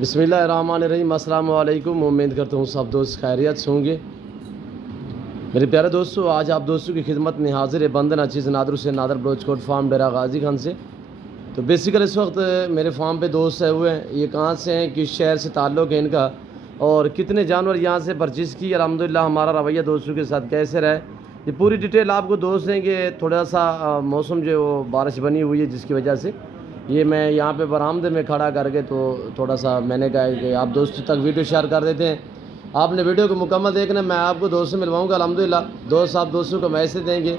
بسم اللہ الرحمن الرحیم۔ السلام علیکم، امید کرتا ہوں سب دوست خیریت سے ہوں گے۔ میرے پیارے دوستو، آج آپ دوستوں کی خدمت میں حاضر ہے بندن عزیز نادر سے نادر بلوچ کوٹ فارم ڈیرہ غازی خان سے۔ تو بیسیکل اس وقت میرے فارم پہ دوست آئے ہوئے ہیں، یہ کہاں سے ہیں، کس شہر سے تعلق ہے ان کا، اور کتنے جانور یہاں سے پرچیز کی، الحمدللہ ہمارا رویہ دوستوں کے ساتھ کیسے رہا ہے، یہ پوری ڈیٹیل آپ کو دوست دیں گے۔ تھوڑا سا موسم جو وہ بارش بنی ہوئی ہے جس کی وجہ سے یہ میں یہاں پہ برآمدے میں کھڑا کر کے تو تھوڑا سا میں نے کہا کہ آپ دوستوں تک ویڈیو شیئر کر دیتے ہیں۔ آپ نے ویڈیو کو مکمل دیکھنا، میں آپ کو دوست سے ملواؤں گا الحمدللہ۔ دوست آپ دوستوں کو میسج دیں گے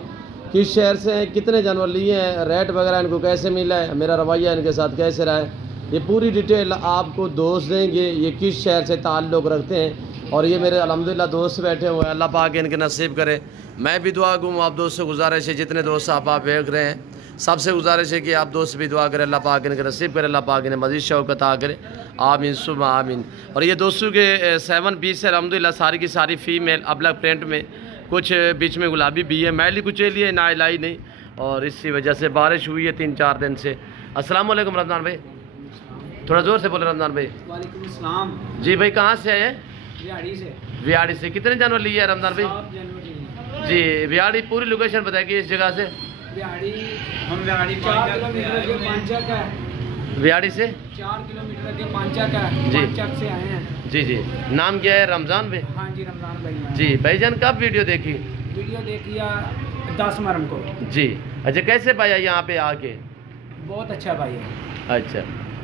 کس شہر سے ہیں، کتنے جانور لیے ہیں، ریٹ وغیرہ ان کو کیسے ملا ہے، میرا رویہ ان کے ساتھ کیسے رہا ہے، یہ پوری ڈیٹیل آپ کو دوست دیں گے، یہ کس شہر سے تعلق رکھتے ہیں۔ اور یہ میرے الحمدللہ دوست بیٹھے ہوئے ہیں، اللہ پاک ان کے نصیب کرے۔ میں بھی دعا گوں، آپ دوست سے گزارش ہے، جتنے دوست آپ دیکھ رہے ہیں سب سے گزارش ہے کہ آپ دوست بھی دعا کریں، اللہ پاک ان کے نصیب کرے، اللہ پاک انہیں مزید شوق عطا کرے، آمین ثم آمین۔ اور یہ دوستوں کے 7 پیس ہے الحمدللہ، ساری کی ساری فیمیل ابلک پرنٹ میں، کچھ بیچ میں گلابی بھی ہے، میلی کچھ لیے نہ لائی نہیں، اور اسی وجہ سے بارش ہوئی ہے 3-4 دن سے۔ السلام علیکم رمضان بھائی، تھوڑا زور سے بولے رمضان بھائی۔ وعلیکم السلام جی بھائی، کہاں سے آئے ہیں؟ ویاڑی سے۔ ویاڑی سے کتنے جانور لیے ہیں رمضان بھائی؟ 7 جنوری۔ جی ویاڑی پوری لوکیشن بتائیے اس جگہ سے۔ ویاڑی ہم ویاڑی 4 کلومیٹر کے پانچک ہے، ویاڑی سے 4 کلومیٹر کے پانچک ہے، جی پانچک سے آئے ہیں۔ جی جی، نام کیا ہے رمضان بھائی؟ ہاں جی رمضان بھائی ہیں۔ جی بھائی جان، کب ویڈیو دیکھی؟ ویڈیو دیکھیا 10 مرم کو۔ جی اچھا، کیسے پایا یہاں پہ آ کے؟ بہت اچھا بھائی ہے، اچھا،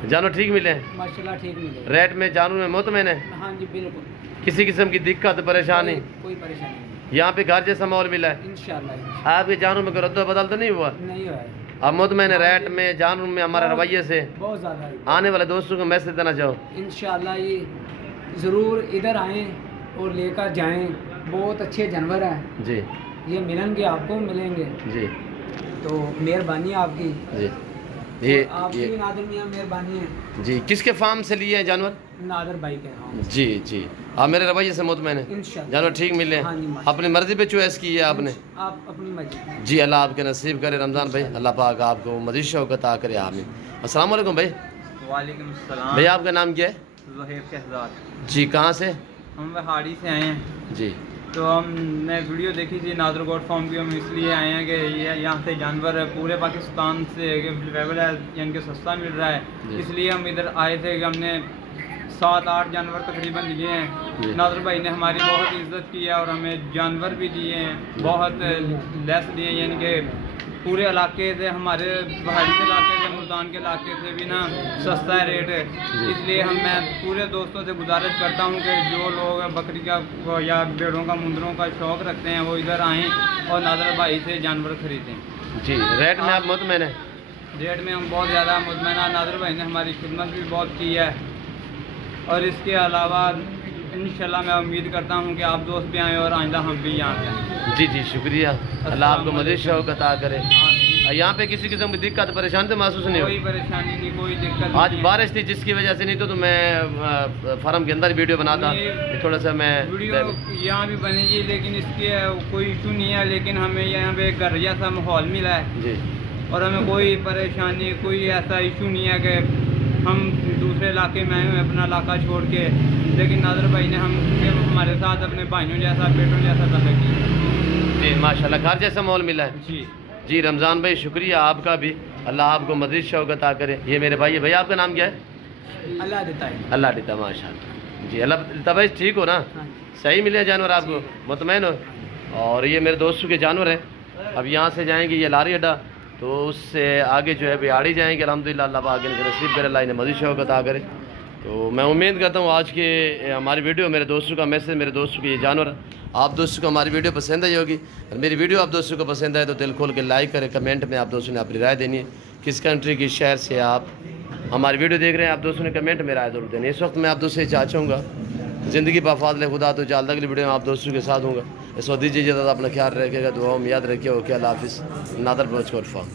جانور ٹھیک ملے ہیں؟ ماشاءاللہ ٹھیک ملے۔ ریٹ میں جانور میں مطمئن ہے؟ ہاں جی بالکل، کسی قسم کی دقت پریشانی؟ کوئی پریشانی نہیں، یہاں پہ گھر جیسا ماحول ملا ہے؟ انشاءاللہ آپ کے جانور میں کوئی رد و بدل تو نہیں ہوا؟ نہیں ہوا ہے، اب مطمئن ہے ریٹ میں، جانور میں، ہمارے رویے سے؟ بہت زیادہ ہے۔ آنے والے دوستوں کو میسج دینا چاہو؟ انشاءاللہ یہ ضرور ادھر آئیں اور لے کر جائیں، بہت اچھے جانور ہیں، جی یہ ملیں گے، آپ کو ملیں گے، جی تو مہربانی آپ کی، جی آپ کی یہ نادر میاں مہربانی ہے، جی کس کے فارم سے لیے ہیں جانور؟ نادر بھائی کے ہاں جی جی، آپ میرے رویے سے مطمئن ہیں؟ انشاءاللہ جانور ٹھیک ملے ہاں ہیں؟ جی ماشاءاللہ۔ اپنی مرضی پہ چوائس کی ہے آپ نے؟ آپ اپنی مرضی۔ جی اللہ آپ کے نصیب کرے رمضان بھائی، اللہ پاک آپ کو مزید شوق عطا کرے، آمین۔ السلام علیکم بھائی۔ وعلیکم السلام بھائی آپ کا نام کیا ہے؟ زہیر شہزاد۔ جی کہاں سے؟ ہم وہاڑی سے آئے ہیں، جی تو ہم نے ویڈیو دیکھی تھی نادر کوٹ فارم کی، ہم اس لیے آئے ہیں کہ یہ یہاں سے جانور پورے پاکستان سے اویلیبل ہے، یعنی کہ سستا مل رہا ہے، اس لیے ہم ادھر آئے تھے کہ ہم نے 7-8 جانور تقریباً لیے ہیں۔ نادر بھائی نے ہماری بہت عزت کی ہے اور ہمیں جانور بھی دیے ہیں، بہت لیس دیے، یعنی کہ پورے علاقے سے، ہمارے پہاڑی علاقے سے، ملتان کے علاقے سے بھی نا سستا ہے ریٹ، اس لیے میں پورے دوستوں سے گزارش کرتا ہوں کہ جو لوگ بکری کا یا بھیڑوں کا، مندروں کا شوق رکھتے ہیں وہ ادھر آئیں اور نادر بھائی سے جانور خریدیں۔ جی ریٹ میں آپ مطمئن ہیں؟ ریٹ میں ہم بہت زیادہ مطمئن ہیں، نادر بھائی نے ہماری خدمت بھی بہت کی ہے، اور اس کے علاوہ انشاءاللہ میں امید کرتا ہوں کہ آپ دوست بھی آئیں اور آئندہ ہم بھی یہاں سے آئیں۔ جی جی شکریہ، اللہ آپ کو مزید شوق عطا کرے۔ یہاں پہ کسی قسم کی دقت پریشانی تو محسوس نہیں کوئی ہوئی؟ پریشانی نہیں، کوئی دقت آج نہیں۔ بارش تھی جس کی وجہ سے، نہیں تو میں فارم کے اندر ویڈیو بناتا، تھوڑا سا میں ویڈیو یہاں بھی بنے گی، لیکن اس کے کوئی ایشو نہیں ہے، لیکن ہمیں یہاں پہ گھر جیسا ماحول ملا ہے، جی اور ہمیں کوئی پریشانی، کوئی ایسا ایشو نہیں ہے کہ ہم دوسرے علاقے میں آئے ہوئے اپنا علاقہ چھوڑ کے، لیکن نادر بھائی نے ہمارے ساتھ اپنے بھائیوں جیسا، بیٹوں جیسا تعلق کیا۔ جی ماشاءاللہ، گھر جیسا ماحول ملا ہے۔ جی جی رمضان بھائی شکریہ آپ کا بھی، اللہ آپ کو مزید شوق عطا کرے۔ یہ میرے بھائی ہے، بھائی آپ کا نام کیا ہے؟ اللہ دیتا ہے۔ اللہ دیتا، ماشاء اللہ۔ جی اللہ دیتا بھائی، ٹھیک ہو نا؟ ہاں صحیح ملے جانور آپ کو، مطمئن ہو؟ اور یہ میرے دوستوں کے جانور ہیں، اب یہاں سے جائیں گے یہ لاری اڈا، تو اس سے آگے جو ہے ویاڑی جائیں گے الحمدللہ، اللہ پاک ان کے نصیب کرے، اللہ انہیں مزید شوق عطا کرے۔ تو میں امید کرتا ہوں آج کے ہماری ویڈیو، میرے دوستوں کا میسج، میرے دوستوں کے یہ جانور، آپ دوستوں کو ہماری ویڈیو پسند آئی ہوگی۔ میری ویڈیو آپ دوستوں کو پسند آئے تو دل کھول کے لائک کریں، کمنٹ میں آپ دوستوں نے اپنی رائے دینی ہے، کس کنٹری کس شہر سے آپ ہماری ویڈیو دیکھ رہے ہیں، آپ دوستوں نے کمنٹ میں رائے ضرور دینی ہے۔ اس وقت میں آپ دوستوں سے چاہوں گا زندگی پا فاضل خدا، تو جلد اگلی ویڈیو میں آپ دوستوں کے ساتھ ہوں گا۔ اس وقت دیجیے اجازت، اپنا خیال رکھے گا، دعاؤں میں یاد رکھیے، اوکے اللہ حافظ۔ نادر بلوچ کوٹ فارم۔